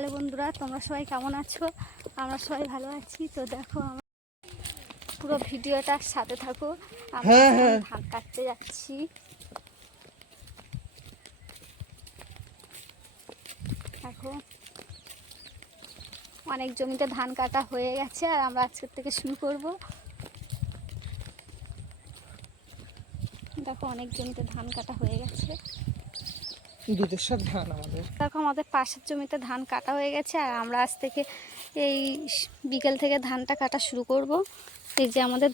Hello বন্ধুরা, তোমরা সবাই কেমন আছো? আমরা সবাই ভালো আছি। তো দেখো, আমার পুরো ভিডিওটার সাথে থাকো। আমরা ধান কাটতে যাচ্ছি। দেখো, অনেক জমিতে ধান কাটা হয়ে গেছে আর আমরা আজকের থেকে শুরু করব। দেখো, অনেক জমিতে ধান কাটা হয়ে গেছে। দুধেশ্বর ধান আমাদের। দেখো, আমাদের পাশের জমিতে ধান কাটা হয়ে গেছে আর আমরা আজ থেকে এই বিকেল থেকে ধানটা কাটা শুরু করব। এই যে আমাদের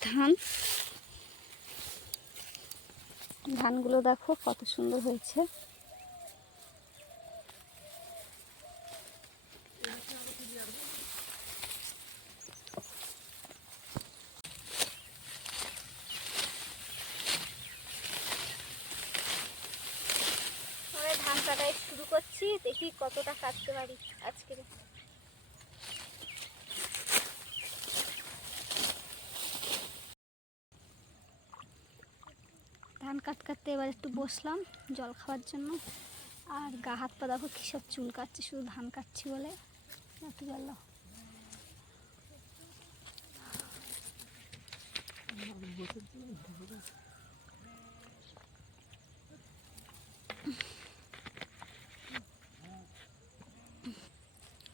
ধানগুলো দেখো কত সুন্দর হয়েছে। ধান কাটাই শুরু করছি, দেখি কতটা কাটতে পারি আজকে। ধান কাটতে এবার একটু বসলাম জল খাওয়ার জন্য। আর গা হাত পা দেখো কী সব চুল কাটছি, শুধু ধান কাটছি বলে। নাকি গেল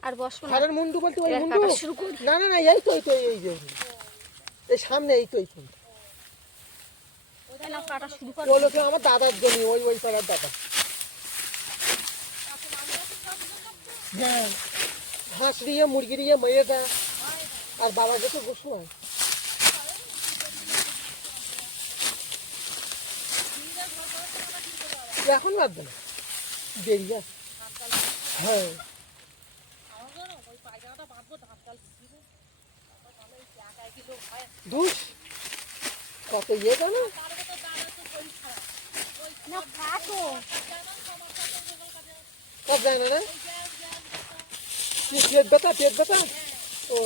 আর বসবো না। আরের মুন্ডু বলতে ওই মুন্ডু শুরু করি। না না না, এই তো এই যে এই সামনে এই তো কাটা শুরু কর। ওই লোকে আমার দাদার জমি, ওই পাড়ার দাদা। হ্যাঁ, হাঁস দিয়ে মুরগি দিয়ে মেয়েটা আর বাবাকে তো বসু হয়। এখন বাঁধবে না, দেরি আছে। হ্যাঁ, দুষ কত ইয়ে জানো সব যায় না। পেট ব্যথা ও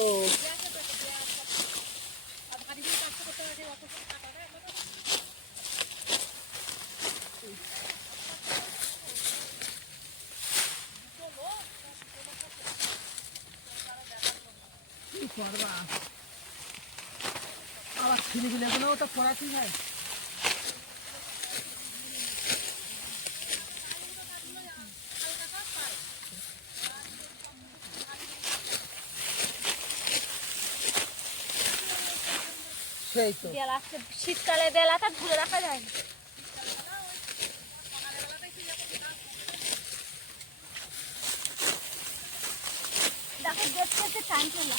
আবার ছেলেগুলো তো পড়াতেই হয়। সেই তো শীতকালে বেলাটা ঘুরে রাখা যায় না। দেখো, দেখতে টাইম চলা।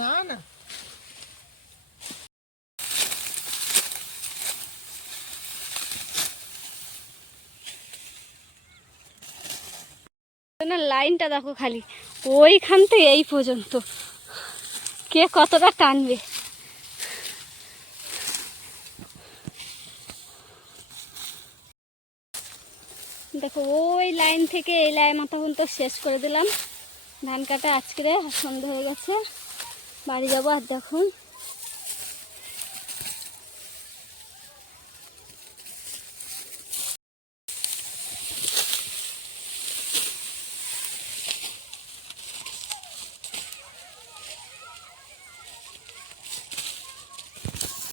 না না, লাইনটা দেখো খালি ওইখান থেকে এই পর্যন্ত কে কতটা টানবে। দেখো, ওই লাইন থেকে এই লাইন মাথা পর্যন্ত শেষ করে দিলাম ধান কাটা আজকে। সন্ধ্যা হয়ে গেছে, বাড়ি যাবো। আর দেখুন